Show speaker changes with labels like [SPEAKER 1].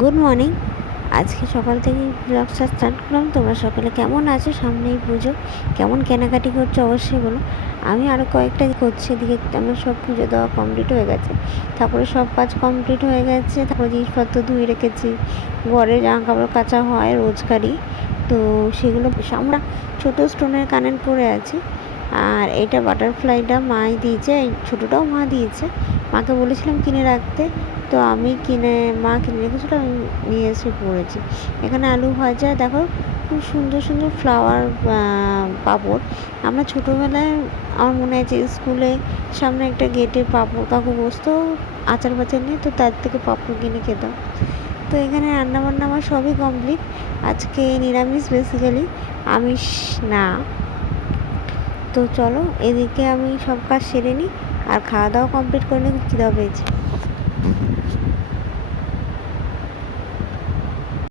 [SPEAKER 1] Good morning আজকে সকাল থেকে ব্লগটা স্টার্ট করলাম। তোমরা সকালে কেমন আছো? সামনেই পুজো। কেমন কেনাকাটি করছ? অবশ্যই বলো। আমি আরও কয়েকটা করছি। এদিকে আমার সব পুজো দেওয়া কমপ্লিট হয়ে গেছে। তারপরে সব কাজ কমপ্লিট হয়ে গেছে। তারপরে জিনিসপত্র ধুয়ে রেখেছি। ঘরে জামা কাপড় কাচা হয় রোজকারই তো সেগুলো আমরা ছোটো স্টোনের কানের পরে আছি। আর এটা বাটারফ্লাইটা মাই দিয়েছে, এই ছোটোটাও মা দিয়েছে। মাকে বলেছিলাম কিনে রাখতে, তো আমি কিনে, মা কিনে রেখেছিল, আমি নিয়ে এসে পড়েছি। এখানে আলু ভাজা, দেখো খুব সুন্দর সুন্দর ফ্লাওয়ার পাঁপড়। আমরা ছোটোবেলায়, আমার মনে আছে স্কুলে সামনে একটা গেটে পাঁপড়, কাকু বসতো আচার বাচার নিয়ে, তো তার থেকে পাঁপড় কিনে খেতাম। তো এখানে রান্নাবান্না আমার সবই কমপ্লিট আজকে নিরামিষ বেসিক্যালি আমিষ না। তো চলো, এদিকে আমি সব কাজ সেরে নিই, আর খাওয়া দাওয়া কমপ্লিট করে নিই, খিদাও পেয়েছে।